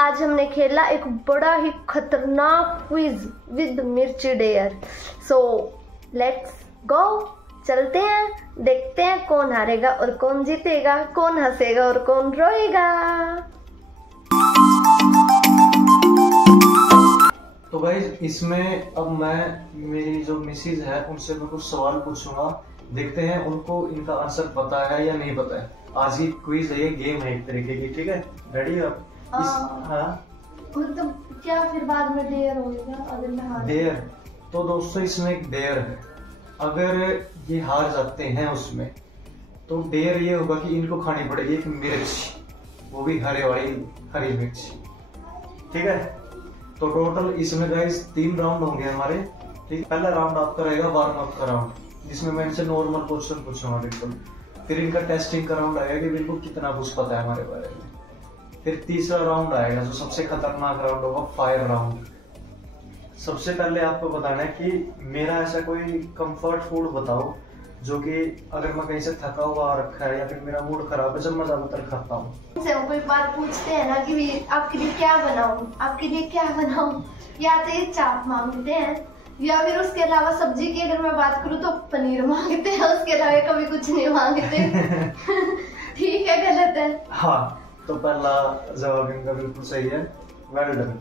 आज हमने खेला एक बड़ा ही खतरनाक क्विज विद मिर्ची डेयर। सो लेट्स गो, चलते हैं, देखते हैं कौन हारेगा और कौन जीतेगा, कौन हंसेगा और कौन रोएगा। तो गाइस इसमें अब मैं मेरी जो मिसेज है उनसे मैं कुछ सवाल पूछूंगा, देखते हैं उनको इनका आंसर पता है या नहीं पता है। आज की क्विज है, ये गेम है एक तरीके की, ठीक है? रेडी हो आप? हाँ मतलब क्या फिर बाद में डेयर होगा अगर मैं हार? डेयर तो दोस्तों इसमें एक डेयर है, अगर ये हार जाते हैं उसमें तो डेयर ये होगा कि इनको खानी पड़ेगी एक मिर्च, वो भी हरे वाली हरी मिर्च, ठीक है? तो टोटल इसमें गाइस 3 राउंड होंगे हमारे, ठीक? पहला राउंड आपका रहेगा वार्म अप का राउंड, जिसमें मैं इनसे नॉर्मल क्वेश्चन पूछूंगा बिल्कुल। फिर इनका टेस्टिंग का राउंड आएगा कि बिल्कुल कितना कुछ पता है हमारे बारे में। फिर तीसरा राउंड आएगा जो सबसे खतरनाक राउंड होगा, फायर राउंड। सबसे पहले आपको बताना है कि मेरा ऐसा कोई कंफर्ट फूड बताओ जो कि अगर मैं कहीं से थका हुआ रखा है या फिर मेरा मूड खराब है, जब मैं ज्यादातर खाता हूँ। कोई बात पूछते हैं ना कि आपके लिए क्या बनाऊं, आपके लिए क्या बनाऊं, या तो ये चाप मांगते हैं या फिर उसके अलावा सब्जी की अगर मैं बात करूँ तो पनीर मांगते हैं, उसके अलावा कभी कुछ नहीं मांगते। ठीक है, गलत है? हाँ, तो पहला जवाब इनका बिल्कुल सही है, वेल डन।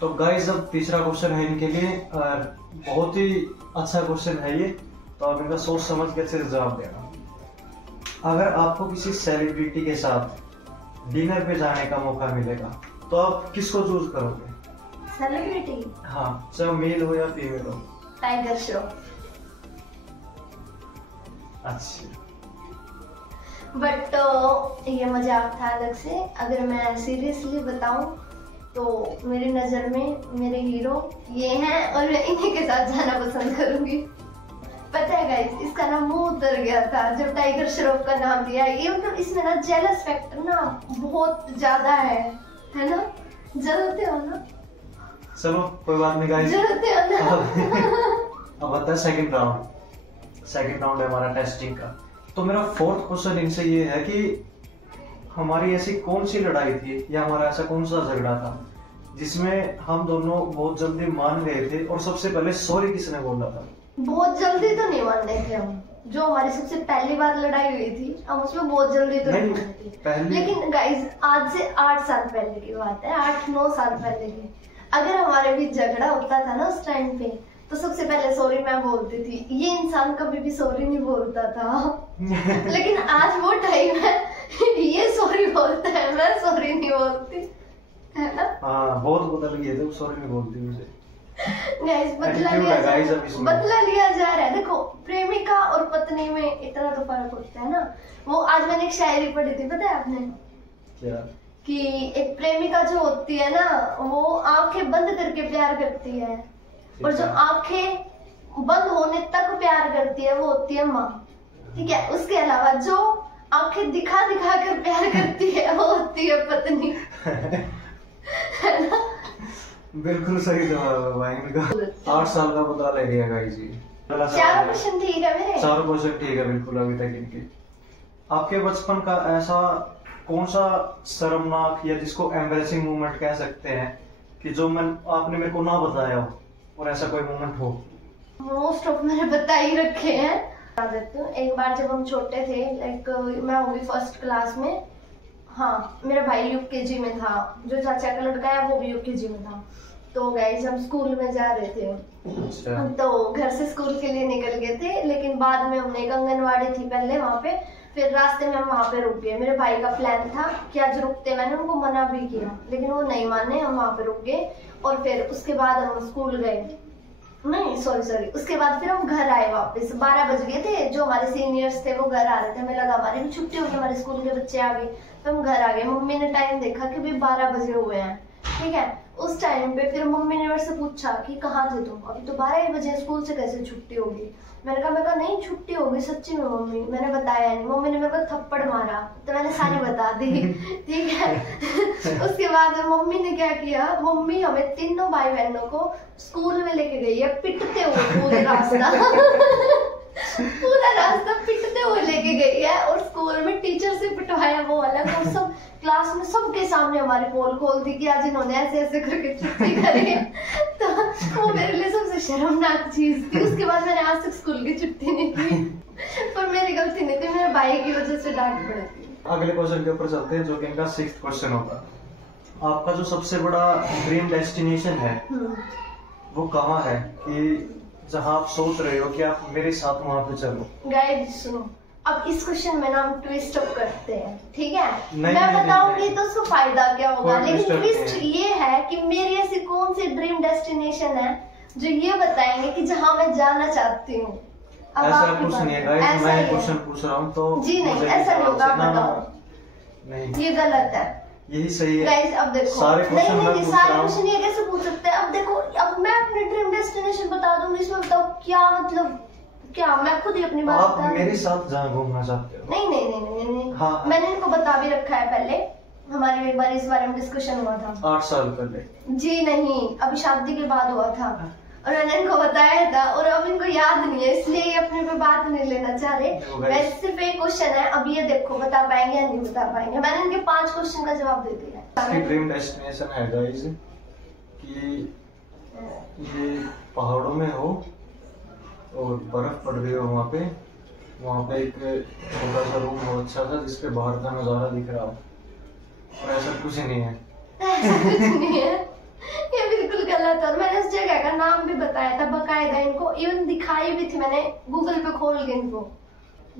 तो गाइस अब तीसरा क्वेश्चन है इनके लिए, बहुत ही अच्छा क्वेश्चन है ये, तो आप इनका सोच समझ के अच्छे से जवाब देना। अगर आपको किसी सेलिब्रिटी के साथ डिनर पे जाने का मौका मिलेगा तो आप किसको चूज करोगे? सेलिब्रिटी? हाँ, चाहे मेल हो या फीमेल हो। टाइगर श्रॉफ। अच्छा, बट ये मजाक था अलग से। अगर मैं सीरियसली बताऊं तो मेरी नजर में मेरे हीरो ये हैं और मैं इन्हीं के साथ जाना पसंद करूंगी। पता है गाइस, इसका ना मुंह उतर गया था जब टाइगर श्रॉफ का नाम लिया। ये मतलब इसमें ना जेलस फैक्टर ना बहुत ज्यादा है ना? जलते हो ना? चलो कोई बात नहीं गाइस, जलते हो ना? अब आता है सेकंड राउंड। सेकंड राउंड है हमारा टेस्टिंग का। तो मेरा फोर्थ क्वेश्चन इनसे ये है कि हमारी ऐसी कौन सी लड़ाई थी या हमारा ऐसा कौन सा झगड़ा था जिसमें हम दोनों बहुत जल्दी मान गए थे, और सबसे पहले सॉरी किसने बोला था? बहुत जल्दी तो नहीं मान रहे थे हम। जो हमारी सबसे पहली बार लड़ाई हुई थी हम उसमें बहुत जल्दी तो नहीं मान रहे थे। लेकिन गाइस आज से 8 साल पहले की बात है, 8-9 साल पहले की। अगर हमारे बीच झगड़ा होता था ना उस टाइम पे, तो सबसे पहले सॉरी मैं बोलती थी। ये इंसान कभी भी सॉरी नहीं बोलता था। लेकिन आज वो टाइम है, ये सॉरी बोलता है, मैं सॉरी नहीं बोलती, है ना? हाँ, बहुत बदल गए थे, सॉरी नहीं बोलती मुझे। गाइस बदला लिया जा रहा है। देखो, प्रेमिका और पत्नी में इतना तो फर्क होता है ना। वो आज मैंने एक शायरी पढ़ी थी, पता है आपने क्या? कि एक प्रेमिका जो होती है ना, वो आंखें बंद करके प्यार करती है, और जो आंखें बंद होने तक प्यार करती है वो होती है माँ, ठीक है? उसके अलावा जो आंखें दिखा दिखा कर प्यार करती है वो होती है पत्नी। है ना? बिल्कुल सही जवाब है भाई इनका। 8 साल का बदला ले लिया गाइस जी। चारों क्वेश्चन ठीक है मेरे? चारों क्वेश्चन ठीक है बिल्कुल अभी तक इनके। आपके बचपन का ऐसा कौन सा शर्मनाक या जिसको एम्बैरेसिंग मोमेंट कह सकते हैं कि जो आपने मेरे को ना बताया हो, और ऐसा कोई मोमेंट हो? मोस्ट ऑफ मैंने बता ही रखे हैं। बता देती हूँ। एक बार जब हम छोटे थे, लाइक मैं होगी 1st क्लास में, हाँ मेरा भाई यूकेजी में था, जो चाचा का लड़का है वो भी यूकेजी में था। तो गाइस हम स्कूल में जा रहे थे। अच्छा। तो घर से स्कूल के लिए निकल गए थे, लेकिन बाद में हमने एक आंगनवाड़ी थी पहले वहाँ पे, फिर रास्ते में हम वहाँ पे रुक गए। मेरे भाई का प्लान था कि आज रुकते, मैंने उनको मना भी किया लेकिन वो नहीं माने, हम वहाँ पे रुक गए। और फिर उसके बाद हम स्कूल गए, नहीं सॉरी उसके बाद फिर हम घर आए वापस। 12 बज गए थे, जो हमारे सीनियर्स थे वो घर आ रहे थे। हमें लगा हमारी भी छुट्टी होगी, हमारे स्कूल के बच्चे आ गए, तो हम घर आ गए। मम्मी ने टाइम देखा कि भाई 12 बजे हुए हैं, ठीक है? उस टाइम पे फिर मम्मी ने मेरे से पूछा कि कहाँ थे तुम, अभी तो 12 ही बजे, स्कूल से कैसे छुट्टी होगी? मैंने कहा नहीं छुट्टी होगी सच्ची में मम्मी, मैंने बताया नहीं। मम्मी ने मेरे को थप्पड़ मारा, तो मैंने सारी बता दी। ठीक है? उसके बाद मम्मी ने क्या किया, मम्मी हमें तीनों भाई बहनों को स्कूल में लेके गई है पिटते हुए पूरे रास्ता। पूरा रास्ता पिटते हुए लेके गई है, और स्कूल में टीचर से पिटवाया वो अलग, और सब क्लास में सबके सामने हमारी पोल खोल दी कि आज इन्होंने ऐसे ऐसे करके छुट्टी करी है। तो वो मेरे लिए सबसे शर्मनाक चीज थी। उसके बाद मैंने आज तक स्कूल की छुट्टी नहीं की, पर मेरी गलती नहीं थी, मेरे भाई की वजह से डांट पड़ी थी। अगले क्वेश्चन के ऊपर चलते हैं, जो कि इनका 6th क्वेश्चन होगा। आपका जो सबसे बड़ा ड्रीम डेस्टिनेशन है वो कहाँ है, कि जहाँ आप सोच रहे हो कि आप मेरे साथ वहाँ पे चलो? गाइस सुनो, अब इस क्वेश्चन में ना हम ट्विस्ट अप करते हैं, ठीक है? नहीं, मैं नहीं, बताऊंगी नहीं, तो उसको फायदा क्या होगा, कोई लेकिन twist ट्विस्ट नहीं। ये है कि मेरी ऐसी कौन सी ड्रीम डेस्टिनेशन है जो ये बताएंगे कि जहाँ मैं जाना चाहती हूँ। अब ऐसा आपकी कुछ बात नहीं है है, गाइस, ऐसा मैं ही है। क्वेश्चन पूछ रहा हूँ तो जी नहीं, मुझे ऐसा नहीं हिसाब होगा, से ना- बताओ। नहीं, ये गलत है यही सही है। गाइस। अब देखो, सारे नहीं क्वेश्चन नहीं मैं नहीं, पूछ सारे रहा हूँ। क्वेश्चन ये कैसे पूछ सकते हैं? अब देखो, अब मैं अपनी ड्रीम डेस्टिनेशन बता दूंगी, इसमें बताओ क्या मतलब, क्या मैं खुद ही अपनी बात आप बता रही हूँ। मेरे साथ जहाँ घूमना चाहते हो? नहीं नहीं नहीं नहीं नहीं, हाँ। मैंने इनको बता भी रखा है पहले, हमारी एक बार इस बारे में डिस्कशन हुआ था। 8 साल पहले। जी नहीं, अभी शादी के बाद हुआ था, और मैंने इनको बताया था, और अब इनको याद नहीं है, इसलिए ये अपने पे बात नहीं लेना चाह रहे। वैसे सिर्फ एक क्वेश्चन है, अब ये देखो बता पाएंगे या नहीं बता पाएंगे। मैंने इनके 5 क्वेश्चन का जवाब दे दिया इसकी है। ड्रीम डेस्टिनेशन है गाइस कि ये पहाड़ों में हो और बर्फ पड़ रही हो वहाँ पे एक छोटा सा रूम हो अच्छा सा, जिसपे बाहर का नजारा दिख रहा हो, और ऐसा कुछ नहीं है। ऐसा कुछ नहीं है, ये बिल्कुल गलत है। और मैंने उस जगह का नाम भी बताया था बाकायदा इनको, इवन दिखाई भी थी मैंने गूगल पे खोल के इनको।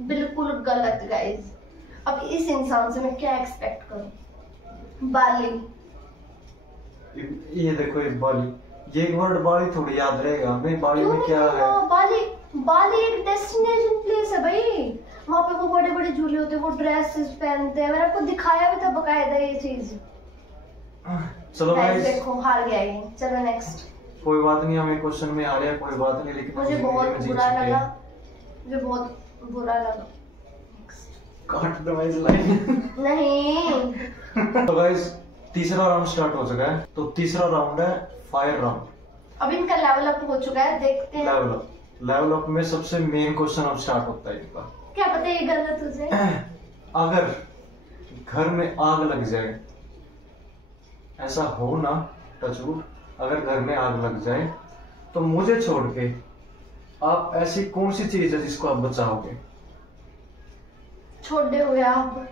बिल्कुल गलत गाइस। अब इस इंसान से मैं क्या एक्सपेक्ट करूं? बाली। ये देखो, एक बाली, ये वर्ड बाली थोड़ी याद रहेगा हमें, बाली में क्या है? बाली, बाली एक डेस्टिनेशन प्लेस है भाई, वहाँ पे वो बड़े बड़े झूले होते हैं, वो ड्रेसेस पहनते हैं, मैंने आपको दिखाया भी था बकायदा ये चीज। चलो गाइस गाइस, देखो हार गया ये, चलो नेक्स्ट। कोई बात नहीं, हमें क्वेश्चन में आ रहा है, कोई बात नहीं, लेकिन मुझे हम बहुत जिंदगी में जीत बुरा चुके लगा, हैं। मुझे बहुत बुरा लगा। काट दो गाइस लाइन। नहीं, तो गाइस तीसरा राउंड स्टार्ट हो चुका है, तो तीसरा राउंड है फायर राउंड। अब इनका लेवल अप हो चुका है, देखते हैं। लेवल अप में सबसे मेन क्वेश्चन अब स्टार्ट होता है इनका। क्या पता ये गलत हो जाए। अगर घर में आग लग जाए, ऐसा हो ना टचवुड, अगर घर में आग लग जाए तो मुझे छोड़ के आप ऐसी कौन सी चीज है जिसको आप बचाओगे? छोड़े हुए आप।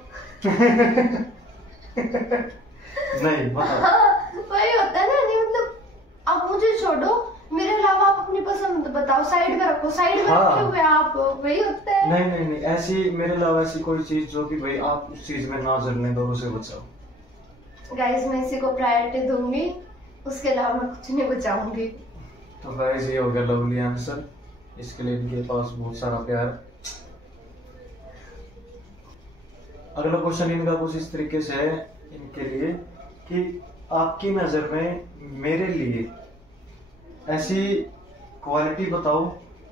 नहीं बताओ। हाँ, वही होता है ना, नहीं मतलब आप मुझे छोड़ो, मेरे अलावा आप अपनी पसंद बताओ, साइड में रखो, साइड में हाँ। रखे हुए आप, वही होता है। नहीं नहीं नहीं, ऐसी मेरे अलावा ऐसी कोई चीज जो कि भाई आप उस चीज में ना जलने दो, उसे बचाओ। गाइस मैं इसी को प्रायोरिटी दूंगी, उसके अलावा मैं कुछ नहीं बचाऊंगी। तो गाइस ये हो गया लवली आंसर, इसके लिए इनके पास बहुत सारा प्यार। अगला क्वेश्चन इनका कुछ इस तरीके से है इनके लिए कि आपकी नजर में मेरे लिए ऐसी क्वालिटी बताओ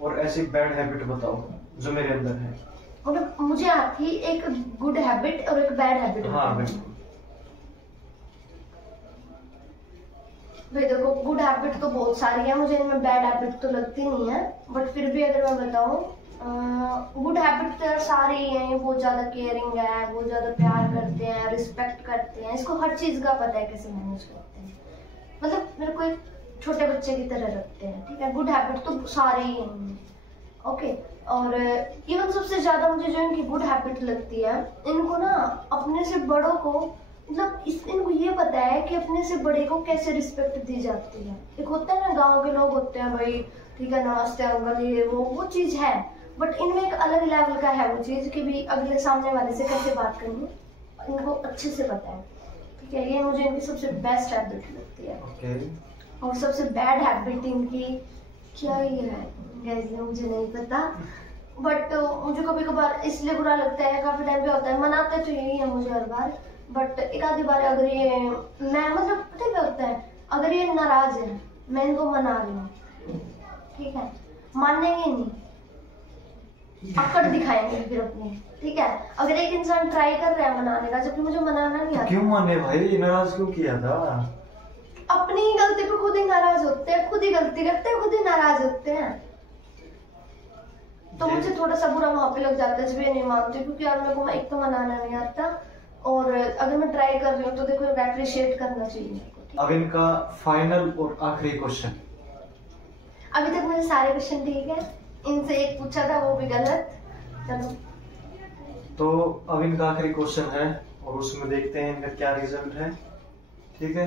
और ऐसी बैड हैबिट बताओ जो मेरे अंदर है। मतलब मुझे आपकी एक गुड हैबिट और एक बैड हैबिट। हाँ बिल्कुल। भाई देखो, गुड हैबिट तो बहुत सारी है, मुझे इनमें बैड हैबिट तो लगती नहीं है, बट फिर भी अगर मैं बताऊं, गुड हैबिट तो यार सारे ही हैं। बहुत ज्यादा केयरिंग है, बहुत ज्यादा प्यार करते हैं, रिस्पेक्ट करते हैं, इसको हर चीज का पता है कैसे मैनेज करते हैं, मतलब मेरे को एक छोटे बच्चे की तरह रखते हैं, ठीक है। गुड हैबिट तो सारे ही हैं, ओके। और इवन सबसे ज्यादा मुझे जो इनकी गुड हैबिट लगती है, इनको ना अपने से बड़ों को, मतलब इनको ये पता है कि अपने से बड़े को कैसे रिस्पेक्ट दी जाती है। एक होता है ना, गांव के लोग होते हैं भाई, ठीक है, नमस्ते अंकल, ये वो चीज है, बट इनमें एक अलग लेवल का है वो चीज कि भी अगले सामने वाले से कैसे बात करनी, इनको अच्छे से पता है, ठीक है। ये मुझे इनकी सबसे बेस्ट हैबिट लगती है। okay. और सबसे बैड हैबिट इनकी क्या ही है गाइस, मुझे नहीं पता, बट मुझे कभी कभार इसलिए बुरा लगता है, काफी टाइम पे होता है, मनाते तो यही है मुझे हर बार, बट एक आधी बार अगर ये मैं, मतलब पता है क्या होता है, अगर ये नाराज है, मैं इनको मना रही हूँ, ठीक है, मानेंगे नहीं, अकड़ दिखाएंगे फिर अपनी, ठीक है। अगर एक इंसान ट्राई कर रहा है मनाने का, जबकि मुझे मनाना नहीं आता, क्यों माने भाई, नाराज क्यों किया था? अपनी ही गलती पे खुद ही नाराज होते हैं, खुद ही गलती करते हैं, खुद ही नाराज होते हैं। तो मुझे थोड़ा सा बुरा वहां पे लग जाता है जब ये नहीं मानते, क्योंकि यार मेरे को एक तो मनाना नहीं आता, और अगर मैं ट्राई कर रही हूँ तो देखो अप्रिशिएट करना चाहिए मेरे को। अब इनका फाइनल और आखिरी क्वेश्चन। अभी तक मेरे सारे क्वेश्चन ठीक है, इनसे एक पूछा था वो भी गलत। चलो तो अब इनका आखिरी क्वेश्चन है और उसमें देखते हैं इनका क्या रिजल्ट है, ठीक है,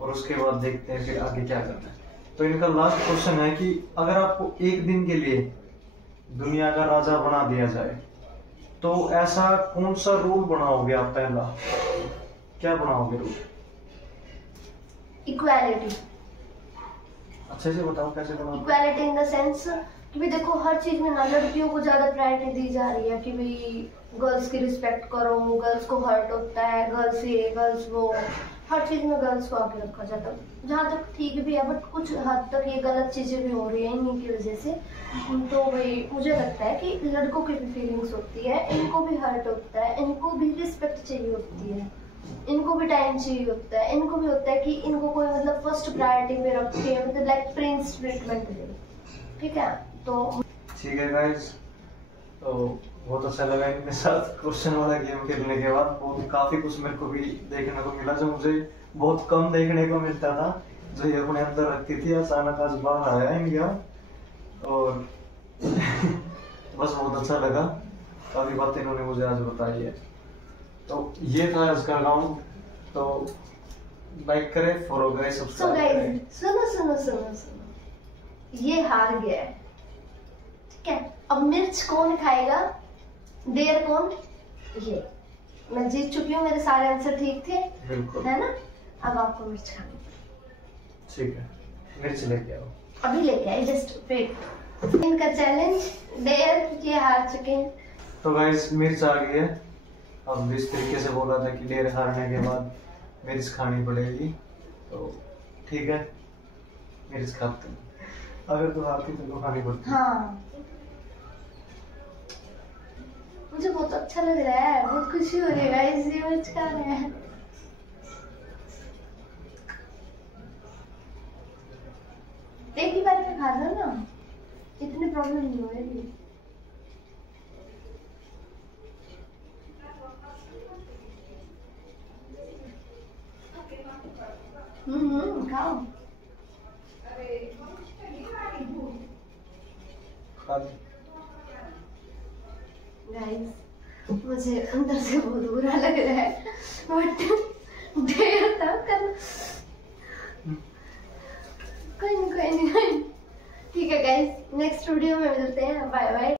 और उसके बाद देखते हैं फिर आगे क्या करना है। तो इनका लास्ट क्वेश्चन है कि अगर आपको एक दिन के लिए दुनिया का राजा बना दिया जाए तो ऐसा कौन सा रूल बनाओगे आप? पहला क्या बनाओगे रूल? इक्वालिटी। अच्छे से बताओ कैसे बनाओगे। इक्वालिटी इन द सेंस कि भाई देखो हर चीज में ना लड़कियों को ज्यादा प्रायोरिटी दी जा रही है कि भाई गर्ल्स की रिस्पेक्ट करो, गर्ल्स को हर्ट होता है, गर्ल्स ये गर्ल्स वो, हर चीज में गर्ल्स को आगे रखा जाता है। जहाँ तक ठीक भी है, बट कुछ हद तक ये गलत चीजें भी हो रही है इन्हीं की वजह से। तो भाई मुझे लगता है कि लड़कों की भी फीलिंग्स होती है, इनको भी हर्ट होता है, इनको भी रिस्पेक्ट चाहिए होती है, इनको भी टाइम चाहिए होता है, इनको भी होता है कि इनको कोई मतलब फर्स्ट प्रायोरिटी पे रख के मतलब लाइक प्रिंस ट्रीटमेंट दे, ठीक है। तो ठीक है गाइस, तो बहुत अच्छा लगा इनके साथ क्वेश्चन वाला गेम खेलने के बाद। बहुत काफी कुछ मेरे को भी देखने को मिला जो मुझे बहुत कम देखने को मिलता था, जो ये अपने अंदर रखती थी, अचानक आज बाहर आया इनका। और बस बहुत अच्छा लगा, काफी बातें इन्होंने मुझे आज बताई है। तो ये था आज का राउंड, तो लाइक करें, फॉलो करें, सब्सक्राइब करें। सुनो, ये हार गया है, ठीक है। अब मिर्च कौन खाएगा, डेयर कौन? ये मैं जीत चुकी हूँ, मेरे सारे आंसर ठीक थे, बिल्कुल, है ना। अब आपको मिर्च खानी, ठीक है, मिर्च लेके आओ। अभी लेके आई, जस्ट वेट। इनका चैलेंज डेयर, ये हार चुके हैं। तो गाइस मिर्च आ गई है। अब इस तरीके से बोला था कि डेयर हारने के बाद मिर्च खानी पड़ेगी, तो ठीक है, मिर्च खाते हैं। अगर तू हारती तो खानी पड़ती। हाँ, मुझे बहुत अच्छा लग रहा है, बहुत खुशी हो रही है, इसलिए मिर्च खा रहे हैं। एक ही बार में खा लो ना, इतनी प्रॉब्लम नहीं होगी। खाओ। गाइस, मुझे अंदर से बहुत बुरा लग रहा है, बट देर तक करना। कोई नहीं, ठीक है गाइस, नेक्स्ट वीडियो में मिलते हैं, बाय बाय।